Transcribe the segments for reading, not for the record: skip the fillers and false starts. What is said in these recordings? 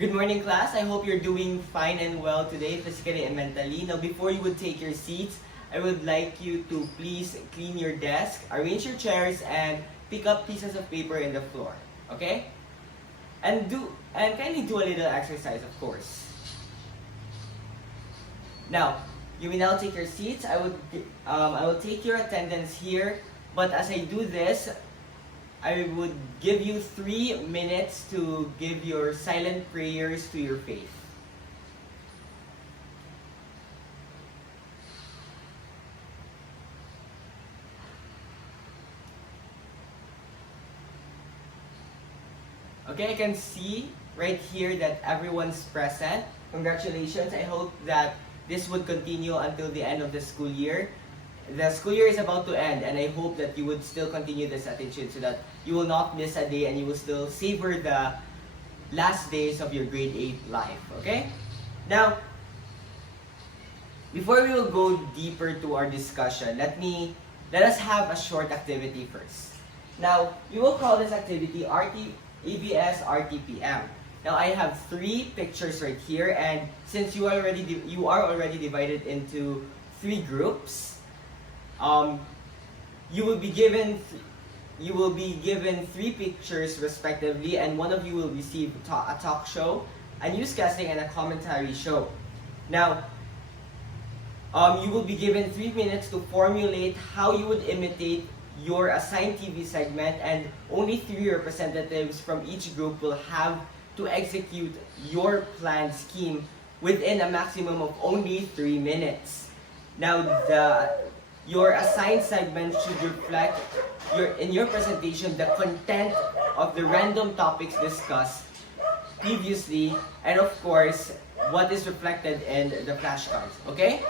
Good morning, class. I hope you're doing fine and well today, physically and mentally. Now, before you would take your seats, I would like you to please clean your desk, arrange your chairs, and pick up pieces of paper in the floor. Okay? And kindly do a little exercise, of course. Now, you will now take your seats. I will take your attendance here, but as I do this, I would give you 3 minutes to give your silent prayers to your faith. Okay, I can see right here that everyone's present. Congratulations. I hope that this would continue until the end of the school year. The school year is about to end, and I hope that you would still continue this attitude so that you will not miss a day and you will still savor the last days of your grade 8 life, okay? Now, before we will go deeper to our discussion, let us have a short activity first. Now, you will call this activity ABS RTPM. Now, I have 3 pictures right here, and since you are already divided into 3 groups, you will be given 3 pictures respectively, and one of you will receive a talk show, a newscasting, and a commentary show. Now, you will be given 3 minutes to formulate how you would imitate your assigned TV segment, and only 3 representatives from each group will have to execute your planned scheme within a maximum of only 3 minutes. Now, your assigned segment should reflect in your presentation the content of the random topics discussed previously, and of course, what is reflected in the flashcards. Okay?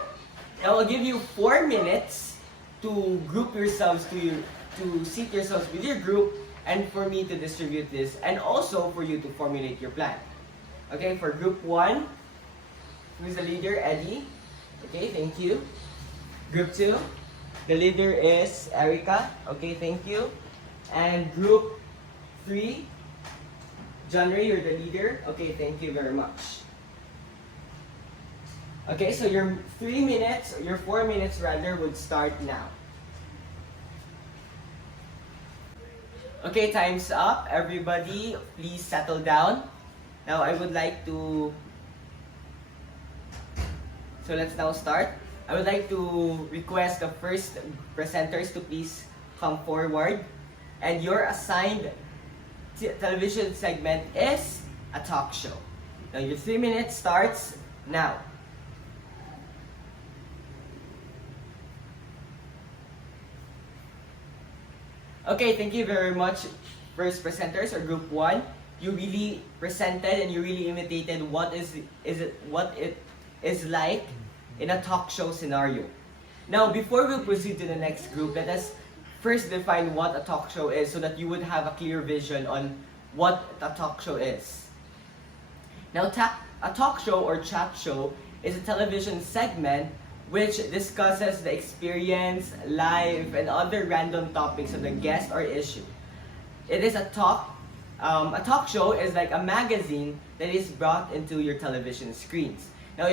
Now I'll give you 4 minutes to group yourselves, to seat yourselves with your group, and for me to distribute this, and also for you to formulate your plan. Okay, for group 1, who's the leader? Eddie. Okay, thank you. Group 2, the leader is Erica. Okay, thank you. And group 3, John Ray, you're the leader. Okay, thank you very much. Okay, so your 4 minutes rather, would start now. Okay, time's up. Everybody, please settle down. Now, I would like to... So let's now start. I would like to request the first presenters to please come forward. And your assigned television segment is a talk show. Now your 3 minutes starts now. Okay, thank you very much, first presenters or group 1. You really presented and you really imitated what it is like in a talk show scenario. Now, before we proceed to the next group, let us first define what a talk show is so that you would have a clear vision on what a talk show is. Now, a talk show or chat show is a television segment which discusses the experience, life, and other random topics of the guest or issue. It is a talk show is like a magazine that is brought into your television screens. Now,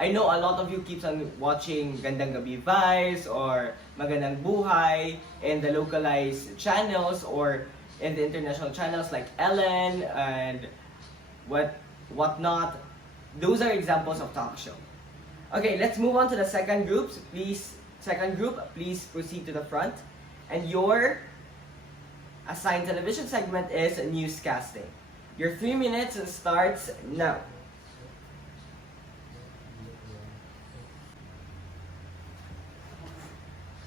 I know a lot of you keeps on watching Gandang Gabi Vice or Magandang Buhay in the localized channels or in the international channels like Ellen and whatnot. Those are examples of talk show. Okay, let's move on to the second group. Second group, please proceed to the front. And your assigned television segment is newscasting. Your 3 minutes starts now.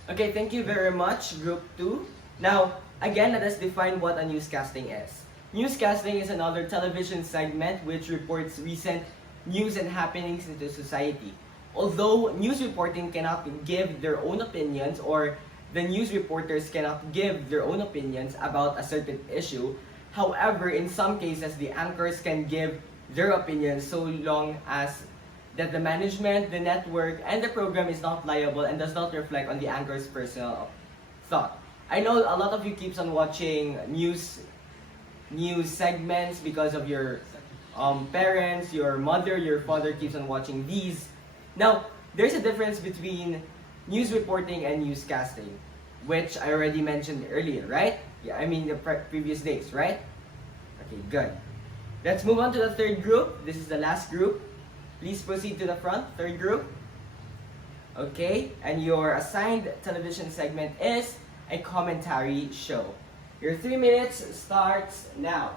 Okay, thank you very much, Group 2. Now, again, let us define what a newscasting is. Newscasting is another television segment which reports recent news and happenings into society. Although news reporting cannot give their own opinions, or the news reporters cannot give their own opinions about a certain issue, however, in some cases, the anchors can give their opinions so long as that the management, the network, and the program is not liable and does not reflect on the anchor's personal thought. I know a lot of you keeps on watching news segments because of your parents, your mother, your father keeps on watching these. Now, there's a difference between news reporting and newscasting, which I already mentioned earlier, right? Yeah, I mean the previous days, right? Okay, good. Let's move on to the third group. This is the last group. Please proceed to the front, third group. Okay, and your assigned television segment is a commentary show. Your 3 minutes starts now.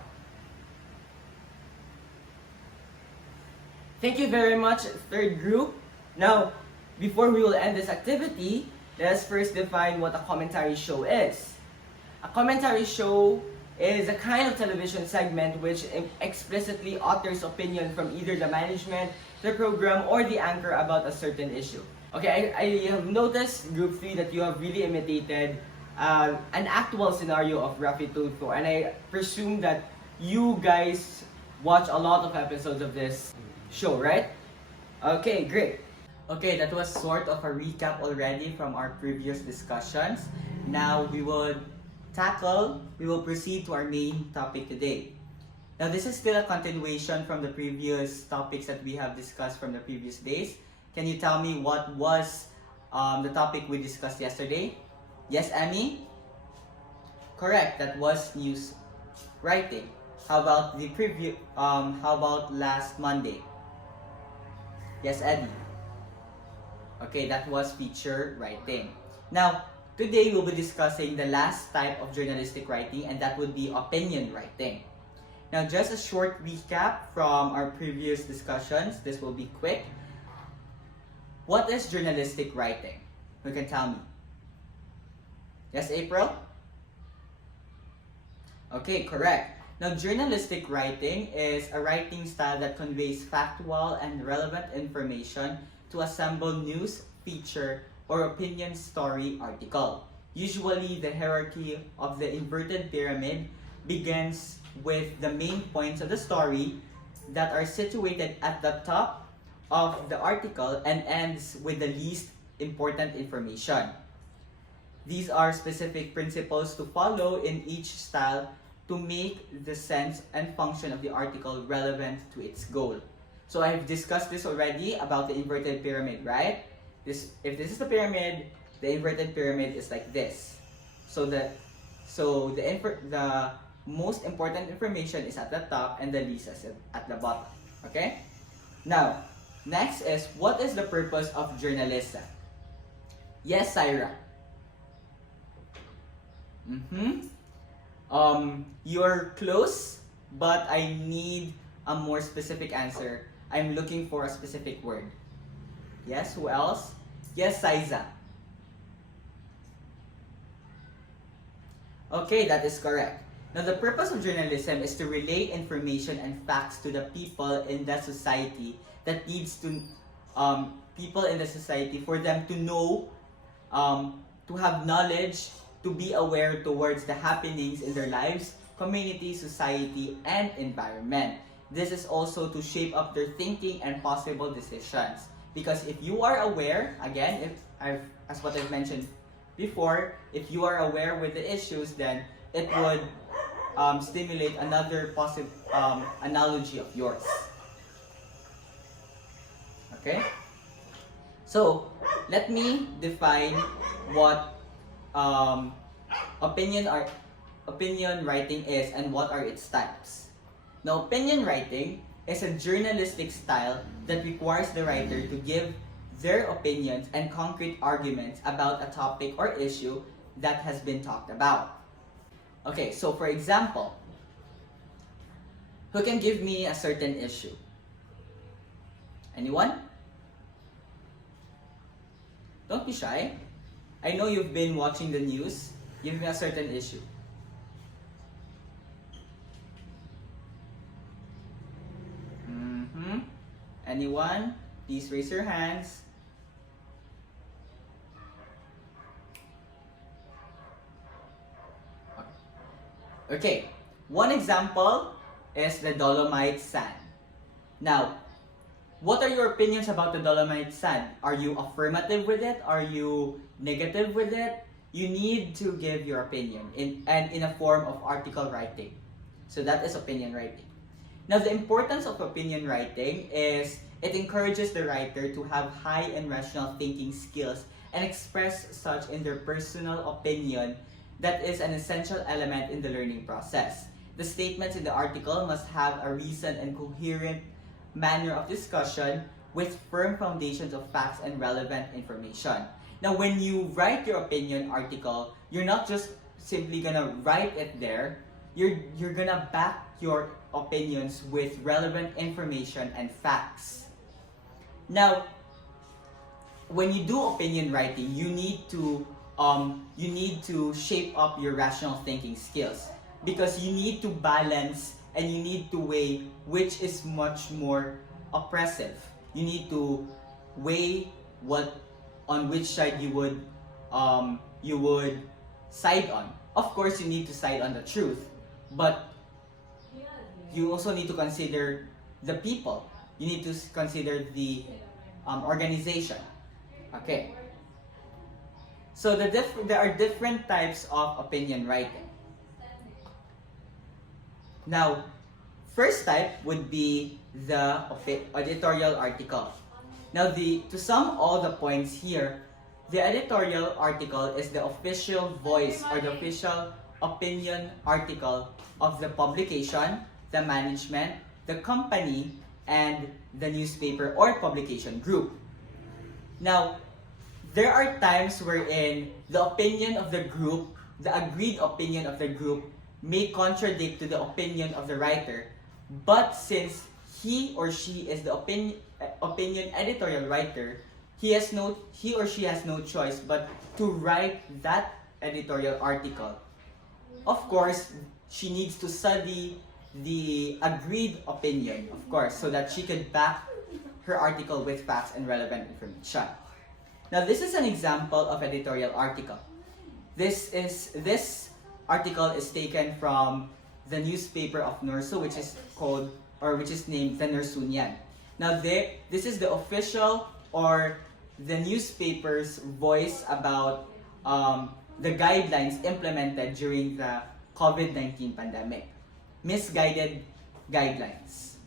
Thank you very much, third group. Now, before we will end this activity, let us first define what a commentary show is. A commentary show is a kind of television segment which explicitly utters opinion from either the management, the program, or the anchor about a certain issue. Okay, I have noticed, Group 3, that you have really imitated an actual scenario of Rafi Tulfo, and I presume that you guys watch a lot of episodes of this show, right? Okay, great. Okay, that was sort of a recap already from our previous discussions. Now we will proceed to our main topic today. Now this is still a continuation from the previous topics that we have discussed from the previous days. Can you tell me what was the topic we discussed yesterday? Yes, Emmy? Correct, that was news writing. How about the preview? How about last Monday? Yes, Eddie. Okay, that was feature writing. Now, today we'll be discussing the last type of journalistic writing, and that would be opinion writing. Now, just a short recap from our previous discussions. This will be quick. What is journalistic writing? Who can tell me? Yes, April? Okay, correct. Now, journalistic writing is a writing style that conveys factual and relevant information to assemble news, feature, or opinion story article. Usually, the hierarchy of the inverted pyramid begins with the main points of the story that are situated at the top of the article and ends with the least important information. These are specific principles to follow in each style to make the sense and function of the article relevant to its goal. So I've discussed this already about the inverted pyramid, right? If this is the pyramid, the inverted pyramid is like this. So the most important information is at the top and the least is at the bottom. Okay? Now, next is, what is the purpose of journalism? Yes, Syra. You're close, but I need a more specific answer. I'm looking for a specific word. Yes, who else? Yes, Saiza. Okay, that is correct. Now, the purpose of journalism is to relay information and facts to the people in the society that leads to people in the society for them to know, to have knowledge, to be aware towards the happenings in their lives, community, society, and environment. This is also to shape up their thinking and possible decisions. Because if you are aware, again, as what I've mentioned before, if you are aware with the issues, then it would stimulate another possible analogy of yours. Okay? So, let me define what opinion writing is and what are its types. Now, opinion writing is a journalistic style that requires the writer to give their opinions and concrete arguments about a topic or issue that has been talked about. Okay, so for example, who can give me a certain issue? Anyone? Don't be shy. I know you've been watching the news. Give me a certain issue. Anyone? Please raise your hands. Okay, one example is the Dolomite sand. Now, what are your opinions about the Dolomite sand? Are you affirmative with it? Are you negative with it? You need to give your opinion in a form of article writing. So that is opinion writing. Now, the importance of opinion writing is it encourages the writer to have high and rational thinking skills and express such in their personal opinion that is an essential element in the learning process. The statements in the article must have a reasoned and coherent manner of discussion with firm foundations of facts and relevant information. Now, when you write your opinion article, you're not just simply gonna write it there. You're gonna back your opinions with relevant information and facts. Now, when you do opinion writing, you need to shape up your rational thinking skills, because you need to balance and you need to weigh which is much more oppressive. You need to weigh on which side you would side on. Of course, you need to side on the truth, but you also need to consider the people. You need to consider the organization. Okay. So there are different types of opinion writing. Now, first type would be the editorial article. Now, to sum all the points here, the editorial article is the official voice or the official opinion article of the publication, the management, the company, and the newspaper or publication group. Now, there are times wherein the opinion of the group, the agreed opinion of the group, may contradict to the opinion of the writer, but since he or she is the opinion editorial writer, he or she has no choice but to write that editorial article. Of course, she needs to study the agreed opinion, of course, so that she could back her article with facts and relevant information. Now, this is an example of editorial article. This article is taken from the newspaper of Norso, which is named the Nersunian. Now, this is the official or the newspaper's voice about the guidelines implemented during the COVID-19 pandemic. Misguided guidelines.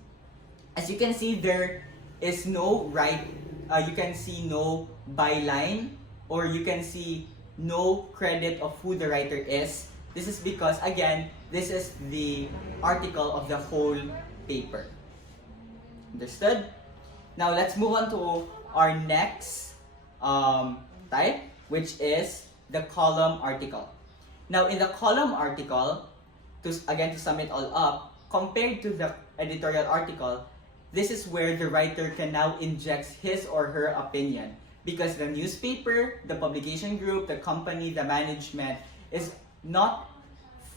As you can see, there is no you can see no byline, or you can see no credit of who the writer is. This is because, again, this is the article of the whole paper. Understood? Now, let's move on to our next type, which is the column article. Now, in the column article, to sum it all up, compared to the editorial article, this is where the writer can now inject his or her opinion, because the newspaper, the publication group, the company, the management is not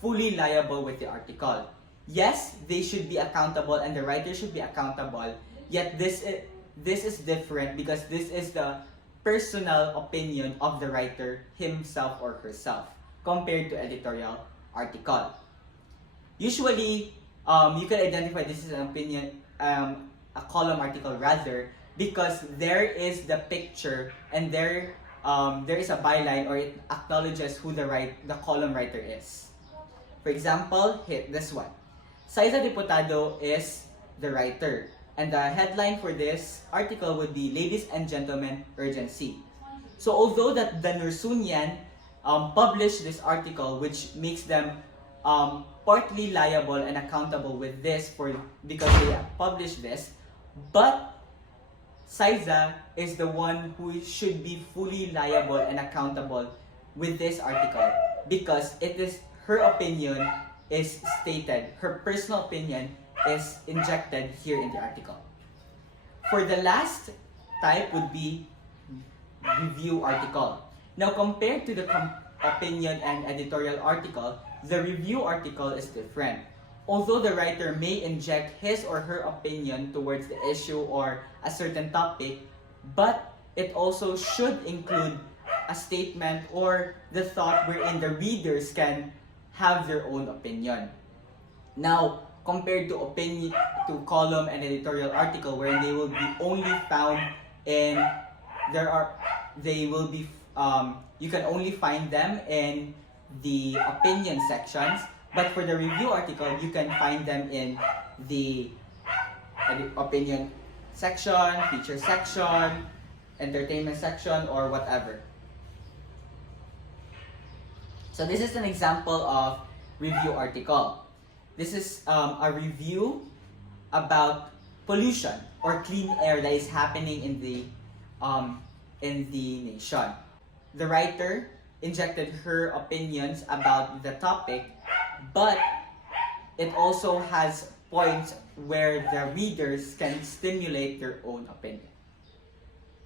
fully liable with the article. Yes, they should be accountable and the writer should be accountable, yet this is different because this is the personal opinion of the writer himself or herself compared to editorial article. Usually, you can identify this as an opinion, a column article rather, because there is the picture and there is a byline, or it acknowledges who the column writer is. For example, hit this one. Saiza Diputado is the writer, and the headline for this article would be "Ladies and Gentlemen, Urgency." So although that the Nersunian published this article, which makes them partly liable and accountable with this because they published this, but Saiza is the one who should be fully liable and accountable with this article because it is her opinion is stated, her personal opinion is injected here in the article. For the last type would be review article. Now, compared to the opinion and editorial article, the review article is different. Although the writer may inject his or her opinion towards the issue or a certain topic, but it also should include a statement or the thought wherein the readers can have their own opinion. Now, compared to column and editorial article, wherein they will be only found in you can only find them in the opinion sections, but for the review article, you can find them in the opinion section, feature section, entertainment section, or whatever. So this is an example of review article. This is a review about pollution or clean air that is happening in the nation. The writer injected her opinions about the topic, but it also has points where the readers can stimulate their own opinion.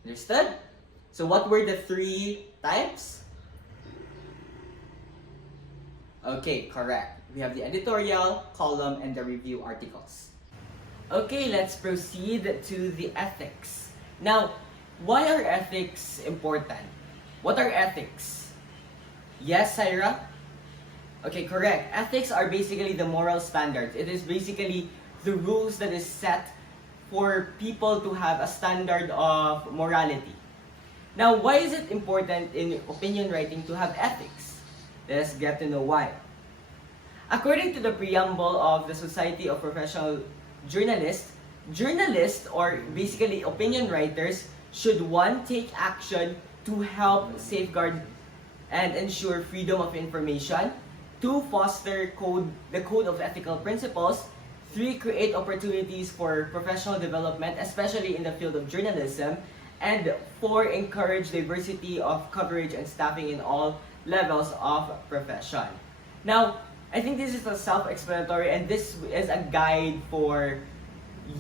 Understood? So what were the three types? Okay, correct. We have the editorial, column, and the review articles. Okay, let's proceed to the ethics. Now, why are ethics important? What are ethics? Yes, Syra? Okay, correct. Ethics are basically the moral standards. It is basically the rules that is set for people to have a standard of morality. Now, why is it important in opinion writing to have ethics? Let's get to know why. According to the preamble of the Society of Professional Journalists, journalists, or basically opinion writers, should one, take action to help safeguard and ensure freedom of information, two, foster the code of ethical principles, three, create opportunities for professional development, especially in the field of journalism, and four, encourage diversity of coverage and staffing in all levels of profession. Now, I think this is a self-explanatory, and this is a guide for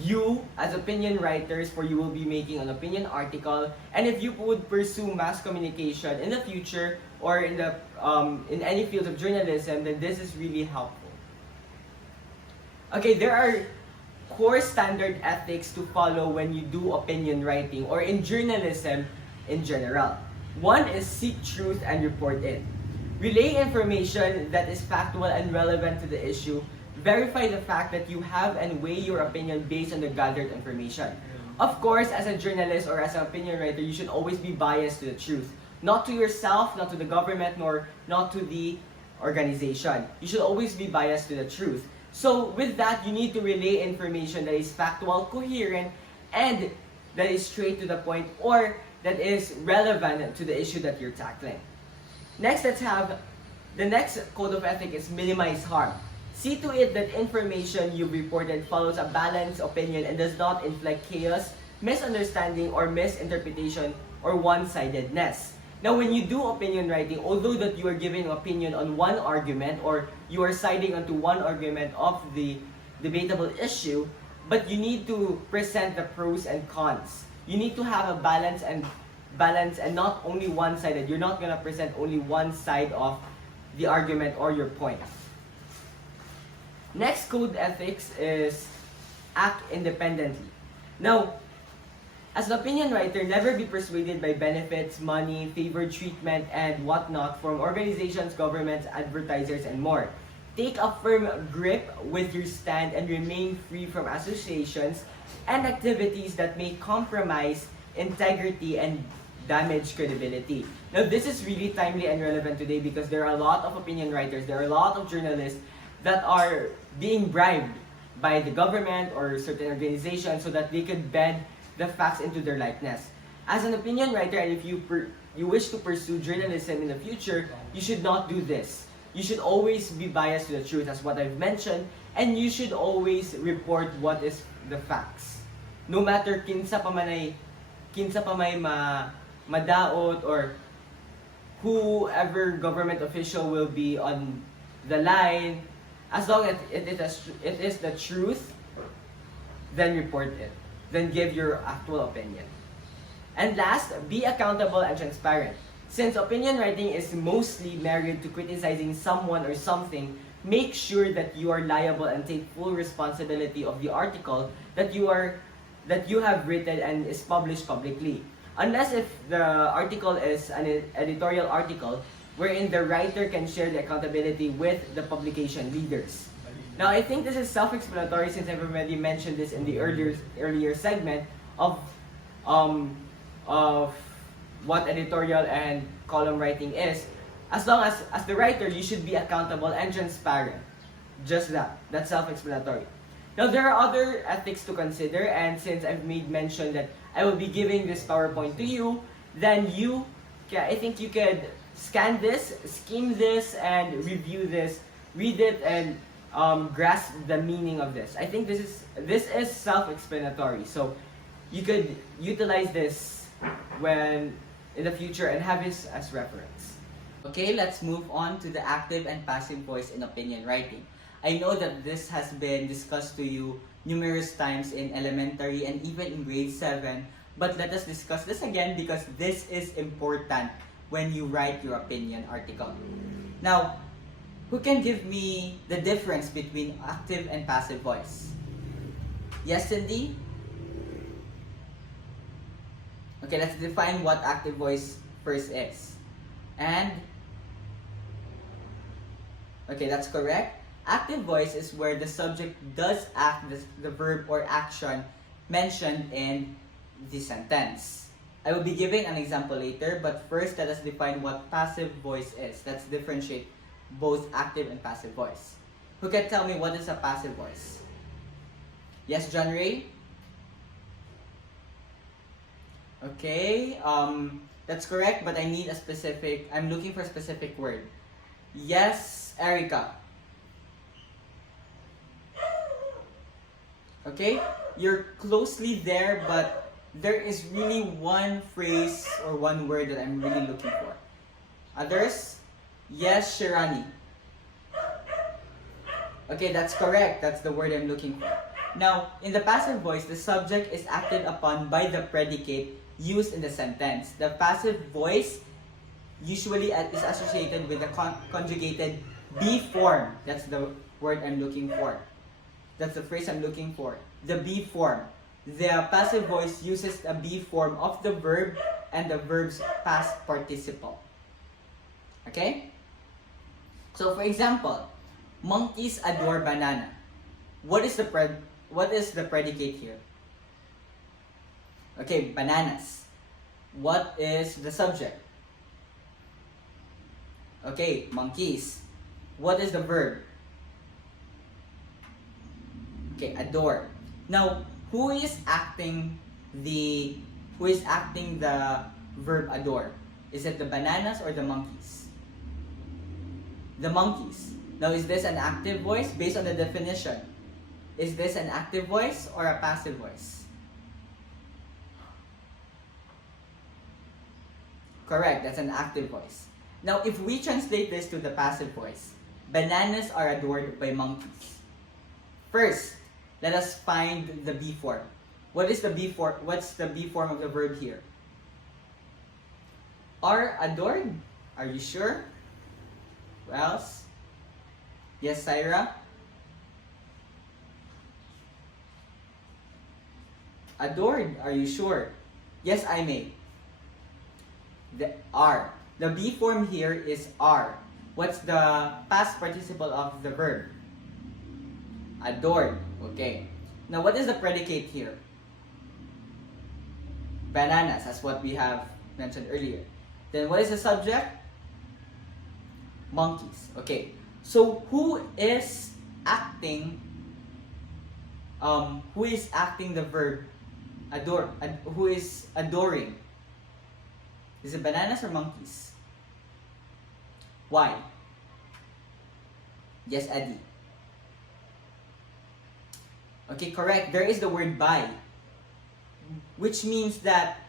you as opinion writers, for you will be making an opinion article, and if you would pursue mass communication in the future or in the in any field of journalism, then this is really helpful. Okay, there are core standard ethics to follow when you do opinion writing or in journalism in general. One is seek truth and report it. Relay information that is factual and relevant to the issue. Verify the fact that you have and weigh your opinion based on the gathered information. Of course, as a journalist or as an opinion writer, you should always be biased to the truth. Not to yourself, not to the government, nor not to the organization. You should always be biased to the truth. So with that, you need to relay information that is factual, coherent, and that is straight to the point, or that is relevant to the issue that you're tackling. Next, let's have the next code of ethics is minimize harm. See to it that information you reported follows a balanced opinion and does not inflict chaos, misunderstanding, or misinterpretation or one-sidedness. Now, when you do opinion writing, although that you are giving opinion on one argument or you are siding onto one argument of the debatable issue, but you need to present the pros and cons. You need to have a balance and not only one-sided. You're not gonna present only one side of the argument or your point. Next code ethics is act independently. Now, as an opinion writer, never be persuaded by benefits, money, favored treatment, and whatnot from organizations, governments, advertisers, and more. Take a firm grip with your stand and remain free from associations and activities that may compromise integrity and damage credibility. Now, this is really timely and relevant today because there are a lot of opinion writers, there are a lot of journalists that are being bribed by the government or certain organizations so that they could bend the facts into their likeness. As an opinion writer, and if you wish to pursue journalism in the future, you should not do this. You should always be biased to the truth, as what I've mentioned, and you should always report what is the facts. No matter kinsa pa may madaot or whoever government official will be on the line, as long as it is the truth, then report it. Then give your actual opinion. And last, be accountable and transparent. Since opinion writing is mostly married to criticizing someone or something, make sure that you are liable and take full responsibility of the article that you have written and is published publicly. Unless if the article is an editorial article wherein the writer can share the accountability with the publication leaders. Now, I think this is self-explanatory since I've already mentioned this in the earlier segment of what editorial and column writing is. As long as the writer, you should be accountable and transparent. Just that. That's self-explanatory. Now, there are other ethics to consider, and since I've made mention that I will be giving this PowerPoint to you, then I think you could scan this, skim this, and review this, read it, and grasp the meaning of this. I think this is self-explanatory, so you could utilize this when in the future and have this as reference. Okay, let's move on to the active and passive voice in opinion writing. I know that this has been discussed to you numerous times in elementary and even in grade 7, but let us discuss this again because this is important when you write your opinion article. Now, who can give me the difference between active and passive voice? Yes, Cindy? Okay, let's define what active voice first is. And okay, that's correct. Active voice is where the subject does act the verb or action mentioned in the sentence. I will be giving an example later, but first let us define what passive voice is. Let's differentiate both active and passive voice. Who can tell me what is a passive voice? Yes, John Ray? Okay, that's correct, but I need I'm looking for a specific word. Yes, Erica. Okay, you're closely there, but there is really one phrase or one word that I'm really looking for. Others? Yes, Shirani. Okay, that's correct. That's the word I'm looking for. Now, in the passive voice, the subject is acted upon by the predicate used in the sentence. The passive voice usually is associated with the conjugated be form. That's the word I'm looking for. That's the phrase I'm looking for. The be form. The passive voice uses the be form of the verb and the verb's past participle. Okay? So for example, monkeys adore banana. What is the predicate here? Okay, bananas. What is the subject? Okay, monkeys. What is the verb? Okay, adore. Now, who is acting the verb adore? Is it the bananas or the monkeys? The monkeys. Now, is this an active voice based on the definition? Is this an active voice or a passive voice? Correct, that's an active voice. Now, if we translate this to the passive voice, bananas are adored by monkeys. First, let us find the be form. What's the be form of the verb here? Are adored? Are you sure? Who else? Yes, Syra? Adored, are you sure? Yes, I may. The are. The be form here is are. What's the past participle of the verb? Adored. Okay. Now, what is the predicate here? Bananas, as what we have mentioned earlier. Then, what is the subject? Monkeys. Okay. So, who is acting the verb adore? Who is adoring? Is it bananas or monkeys? Why? Yes, Eddie. Okay, correct. There is the word by, which means that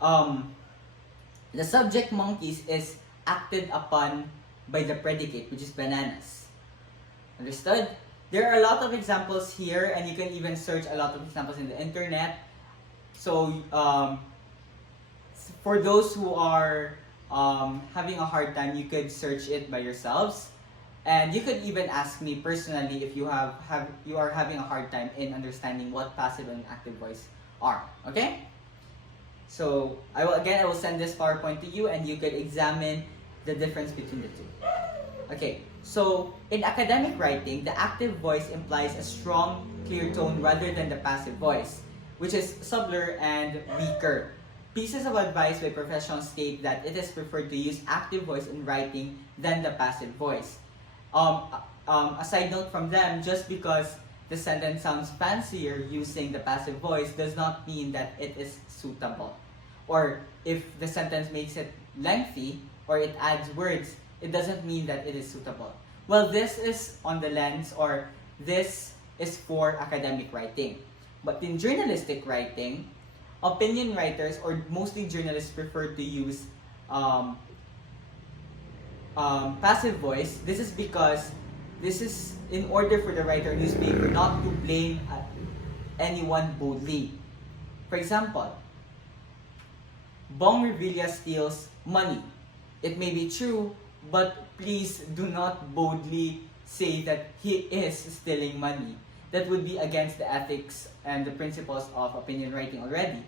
the subject monkeys is acted upon by the predicate, which is bananas. Understood? There are a lot of examples here, and you can even search a lot of examples in the internet. So, for those who are having a hard time, you could search it by yourselves. And you could even ask me personally if you are having a hard time in understanding what passive and active voice are. Okay? So I will send this PowerPoint to you, and you could examine the difference between the two. Okay. So in academic writing, the active voice implies a strong, clear tone rather than the passive voice, which is subtler and weaker. Pieces of advice by professionals state that it is preferred to use active voice in writing than the passive voice. A side note from them, just because the sentence sounds fancier using the passive voice does not mean that it is suitable. Or if the sentence makes it lengthy or it adds words, it doesn't mean that it is suitable. Well, this is on the lens, or this is for academic writing. But in journalistic writing, opinion writers or mostly journalists prefer to use passive voice. This is because this is in order for the writer of newspaper not to blame anyone boldly. For example, Bong Revilla steals money. It may be true, but please do not boldly say that he is stealing money. That would be against the ethics and the principles of opinion writing already.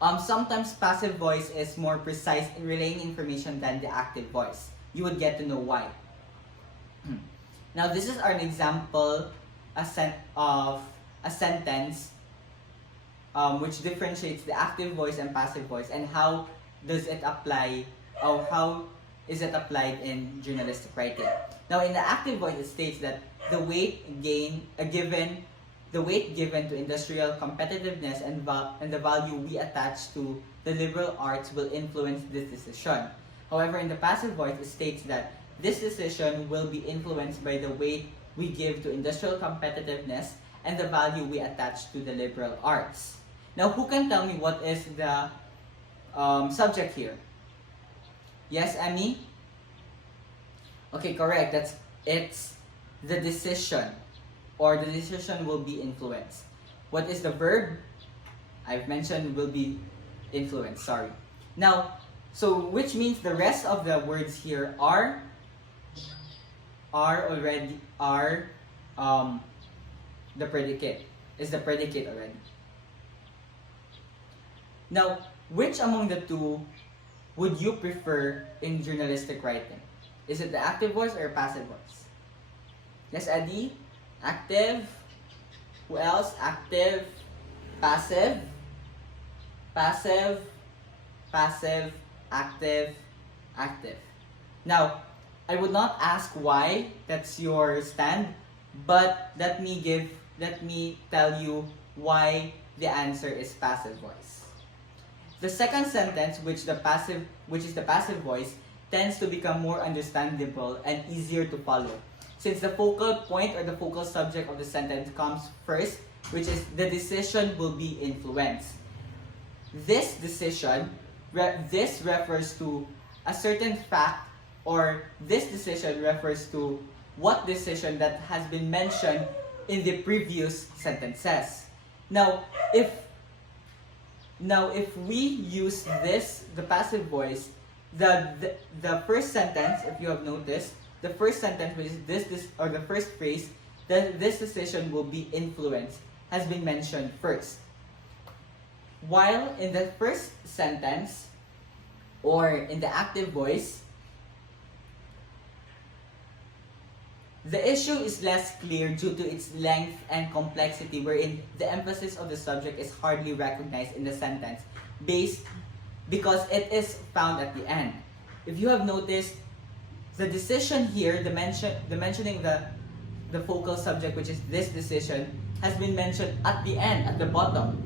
Sometimes passive voice is more precise in relaying information than the active voice. You would get to know why. Now, this is an example of a sentence which differentiates the active voice and passive voice, and how does it apply, or how is it applied in journalistic writing. Now, in the active voice, it states that the weight given to industrial competitiveness and the value we attach to the liberal arts will influence this decision. However, in the passive voice, it states that this decision will be influenced by the weight we give to industrial competitiveness and the value we attach to the liberal arts. Now, who can tell me what is the subject here? Yes, Emmy? Okay, correct. It's the decision, or the decision will be influenced. What is the verb? I've mentioned will be influenced, sorry. Now, so which means the rest of the words here are the predicate. Is the predicate already. Now, which among the two would you prefer in journalistic writing? Is it the active voice or passive voice? Yes, Eddie? Active? Who else? Active? Passive? Passive? Passive? Active? Active. Now, I would not ask why, that's your stand, but let me tell you why the answer is passive voice. The second sentence, which is the passive voice, tends to become more understandable and easier to follow, since the focal point or the focal subject of the sentence comes first, which is the decision will be influenced. This decision, this refers to a certain fact, or this decision refers to what decision that has been mentioned in the previous sentences. Now, if we use the passive voice, the first sentence, if you have noticed, the first sentence, which is or the first phrase, this decision will be influenced, has been mentioned first. While in the first sentence, or in the active voice, the issue is less clear due to its length and complexity, wherein the emphasis of the subject is hardly recognized in the sentence, because it is found at the end. If you have noticed, the decision here, the mentioning the focal subject, which is this decision, has been mentioned at the end, at the bottom.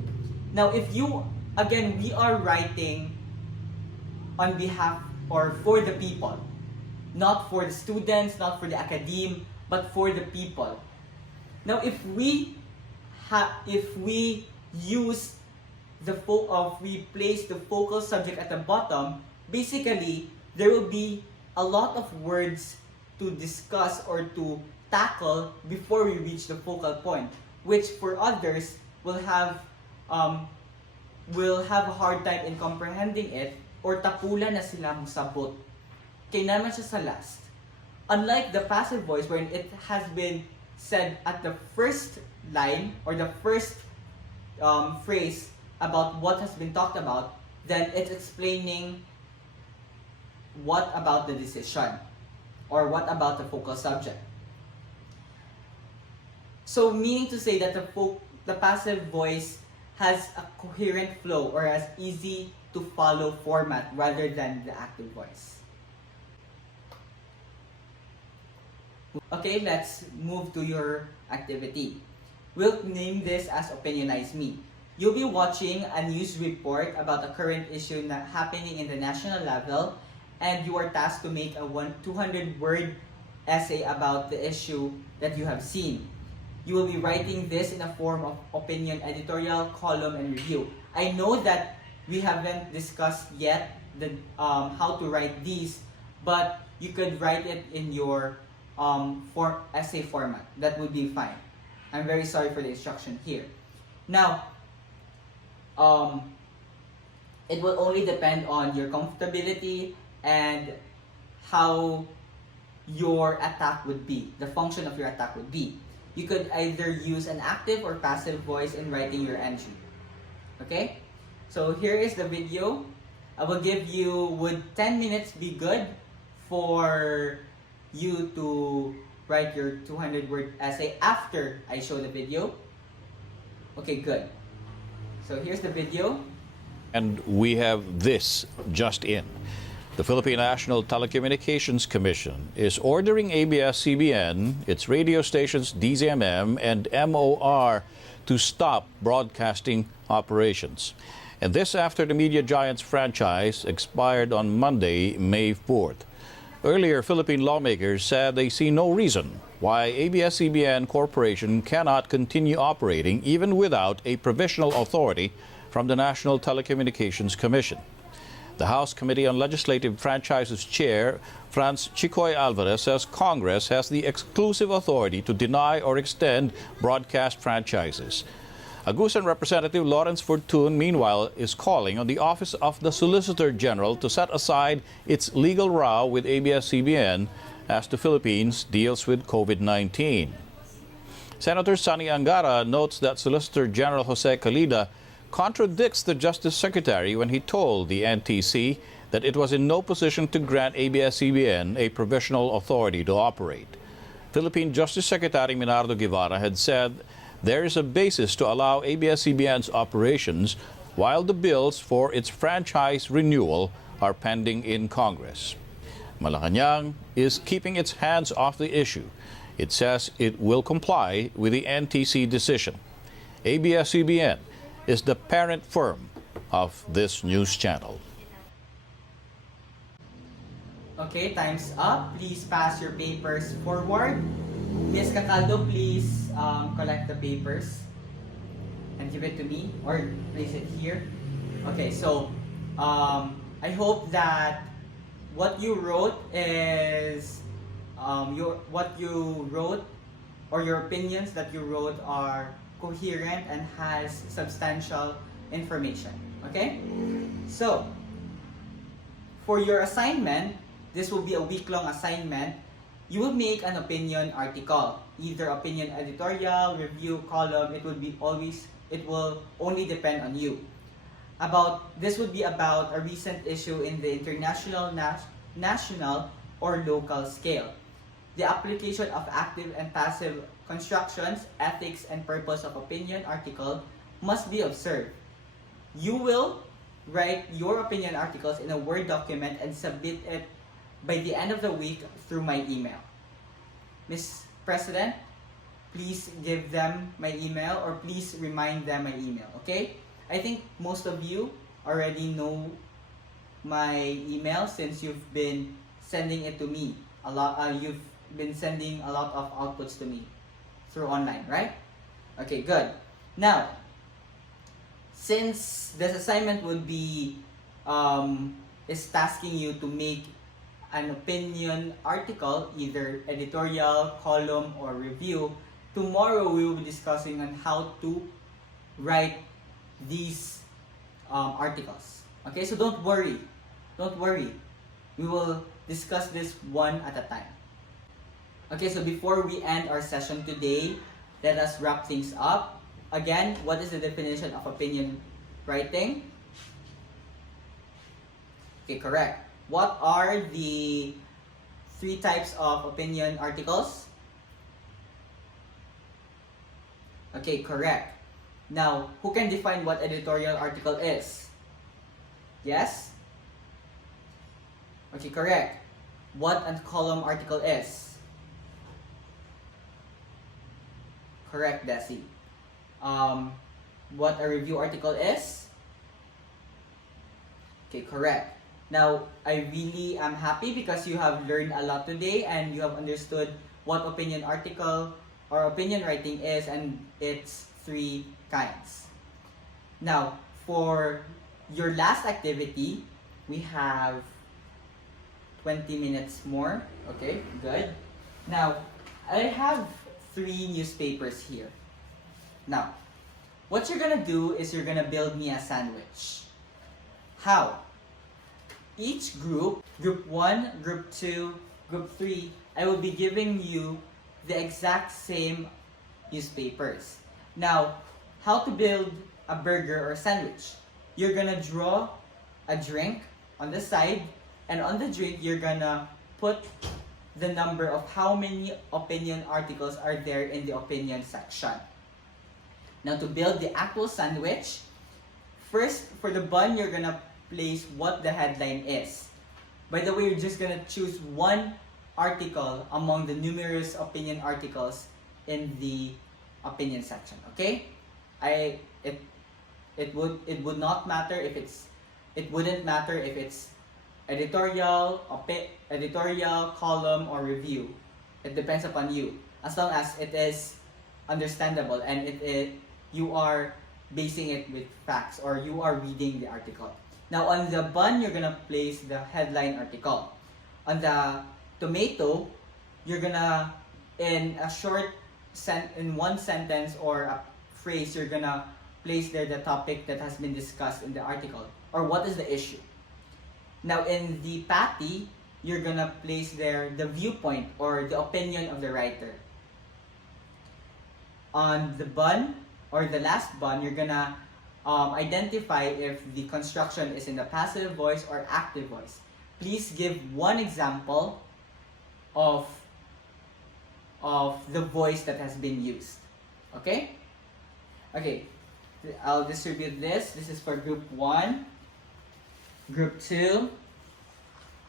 Now, we are writing on behalf or for the people, not for the students, not for the academe, but for the people. Now, if we use we place the focal subject at the bottom, basically there will be a lot of words to discuss or to tackle before we reach the focal point, which for others will have a hard time in comprehending it, or tapulan na sila musabot. Kaya naman siya sa last. Unlike the passive voice, wherein it has been said at the first line or the first phrase about what has been talked about, then it's explaining what about the decision or what about the focal subject. So, meaning to say that the passive voice has a coherent flow or has easy to follow format rather than the active voice. Okay, let's move to your activity. We'll name this as Opinionize Me. You'll be watching a news report about a current issue happening in the national level, and you are tasked to make a 200-word essay about the issue that you have seen. You will be writing this in a form of opinion, editorial, column, and review. I know that we haven't discussed yet how to write these, but you could write it in your essay format. That would be fine. I'm very sorry for the instruction here. Now, it will only depend on your comfortability and how your attack would be, the function of your attack would be. You could either use an active or passive voice in writing your entry. Okay? So here is the video. I will give you, would 10 minutes be good for you to write your 200-word essay after I show the video? Okay, good. So here's the video. And we have this just in. The Philippine National Telecommunications Commission is ordering ABS-CBN, its radio stations DZMM and MOR to stop broadcasting operations. And this after the media giant's franchise expired on Monday, May 4th. Earlier, Philippine lawmakers said they see no reason why ABS-CBN Corporation cannot continue operating even without a provisional authority from the National Telecommunications Commission. The House Committee on Legislative Franchises Chair, Franz Chicoy Alvarez, says Congress has the exclusive authority to deny or extend broadcast franchises. Agusan Representative Lawrence Fortun, meanwhile, is calling on the Office of the Solicitor General to set aside its legal row with ABS-CBN as the Philippines deals with COVID-19. Senator Sonny Angara notes that Solicitor General Jose Calida contradicts the Justice Secretary when he told the NTC that it was in no position to grant ABS-CBN a provisional authority to operate. Philippine Justice Secretary Minardo Guevara had said there is a basis to allow ABS-CBN's operations while the bills for its franchise renewal are pending in Congress. Malacanang is keeping its hands off the issue. It says it will comply with the NTC decision. ABS-CBN is the parent firm of this news channel. Okay, time's up. Please pass your papers forward. Ms. Cacaldo, please collect the papers and give it to me or place it here. Okay, so I hope that what you wrote is what you wrote or your opinions that you wrote are coherent and has substantial information. Okay? So, for your assignment, this will be a week-long assignment. You will make an opinion article, either opinion editorial, review, column. It will only depend on you. This would be about a recent issue in the international, national, or local scale. The application of active and passive constructions, ethics, and purpose of opinion article must be observed. You will write your opinion articles in a Word document and submit it by the end of the week through my email. Ms. President, please give them my email or please remind them my email, okay? I think most of you already know my email since you've been sending it to me a lot. You've been sending a lot of outputs to me through online, right? Okay, good. Now, since this assignment would be is tasking you to make an opinion article, either editorial, column, or review, tomorrow we will be discussing on how to write these articles. Okay, so don't worry. We will discuss this one at a time. Okay, so before we end our session today, let us wrap things up. Again, what is the definition of opinion writing? Okay, correct. What are the 3 types of opinion articles? Okay, correct. Now, who can define what editorial article is? Yes? Okay, correct. What a column article is? Correct, Desi. What a review article is? Okay, correct. Now, I really am happy because you have learned a lot today and you have understood what opinion article or opinion writing is and its 3 kinds. Now, for your last activity, we have 20 minutes more. Okay, good. Now, I have 3 newspapers here. Now, what you're gonna do is you're gonna build me a sandwich. How? Each group, group 1, group 2, group 3, I will be giving you the exact same newspapers. Now, how to build a burger or sandwich? You're gonna draw a drink on the side, and on the drink, you're gonna put the number of how many opinion articles are there in the opinion section. Now, to build the actual sandwich, first, for the bun, you're gonna place what the headline is. By the way, you're just gonna choose one article among the numerous opinion articles in the opinion section. Okay? It would not matter if it wouldn't matter if it's editorial, column, or review. It depends upon you. As long as it is understandable and you are basing it with facts or you are reading the article. Now on the bun, you're gonna place the headline article. On the tomato, you're gonna, in one sentence or a phrase, you're gonna place there the topic that has been discussed in the article or what is the issue. Now in the patty, you're gonna place there the viewpoint or the opinion of the writer. On the bun or the last bun, you're gonna identify if the construction is in the passive voice or active voice. Please give one example of the voice that has been used. Okay? Okay, I'll distribute this. This is for group 1, group 2,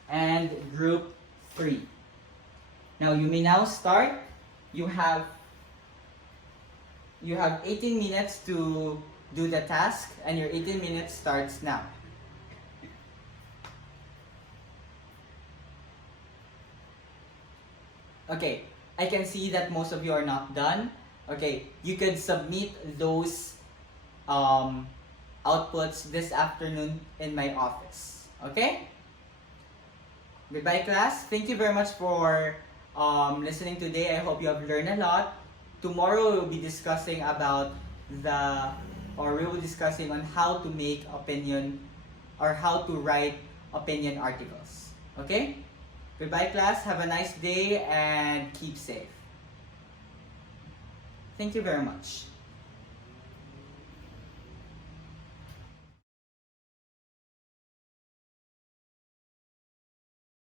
and group 3. Now you may now start. You have 18 minutes to do the task, and your 18 minutes starts now. Okay, I can see that most of you are not done. Okay, you could submit those outputs this afternoon in my office. Okay? Goodbye, class. Thank you very much for listening today. I hope you have learned a lot. Tomorrow we'll be discussing about on how to make opinion or how to write opinion articles. Okay? Goodbye, class. Have a nice day and keep safe. Thank you very much.